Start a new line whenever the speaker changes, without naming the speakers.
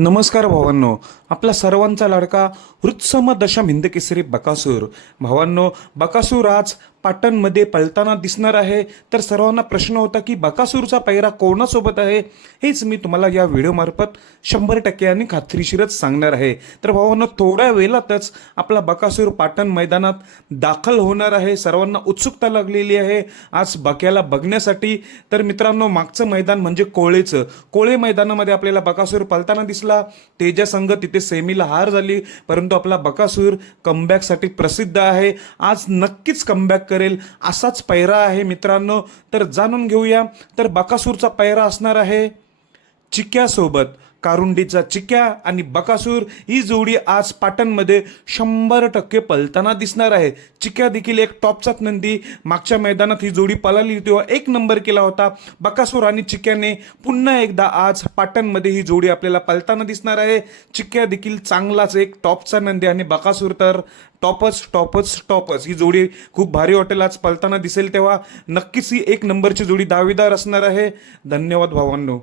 नमस्कार भावांनो. आपला सर्वांचा लाडका वृत्सम दशम हिंदकेसरी बकासूर. भावांनो बकासूर आज पाटणमध्ये पळताना दिसणार आहे. तर सर्वांना प्रश्न होता की बकासूरचा पैरा कोणासोबत आहे? हेच मी तुम्हाला या व्हिडिओमार्फत शंभर टक्के आणि खात्रीशीरच सांगणार आहे. तर भावांना थोड्या वेळातच आपला बकासूर पाटण मैदानात दाखल होणार आहे. सर्वांना उत्सुकता लागलेली आहे. आज बक्याला बघण्यासाठी. तर मित्रांनो मागचं मैदान म्हणजे कोळेचं. कोळे मैदानामध्ये आपल्याला बकासूर पळताना दिसला. तेजा संघ तिथे सेमीला हार झाली. परंतु आपला बकासूर कमबॅकसाठी प्रसिद्ध आहे. आज नक्कीच कमबॅक करेल असाच पैरा आहे मित्रांनो. तर जाणून घेऊया. तर बकासूरचा पैरा असणार आहे. चिक्यासोबत कारुंडीचा चिक्या आणि बकासूर ही जोडी आज पाटणमध्ये शंभर टक्के पलताना दिसणार आहे. चिक्या देखील एक टॉपचाच नंदी. मागच्या मैदानात ही जोडी पळाली तेव्हा एक नंबर केला होता. बकासूर आणि चिक्याने पुन्हा एकदा आज पाटणमध्ये ही जोडी आपल्याला पलताना दिसणार आहे. चिक्या देखील चांगलाच एक टॉपचा नंदी आणि बकासूर तर टॉपच टॉपच टॉपच. ही जोडी खूप भारी वाटेल आज पलताना दिसेल तेव्हा. नक्कीच ही एक नंबरची जोडी दावेदार असणार आहे. धन्यवाद भावांनो.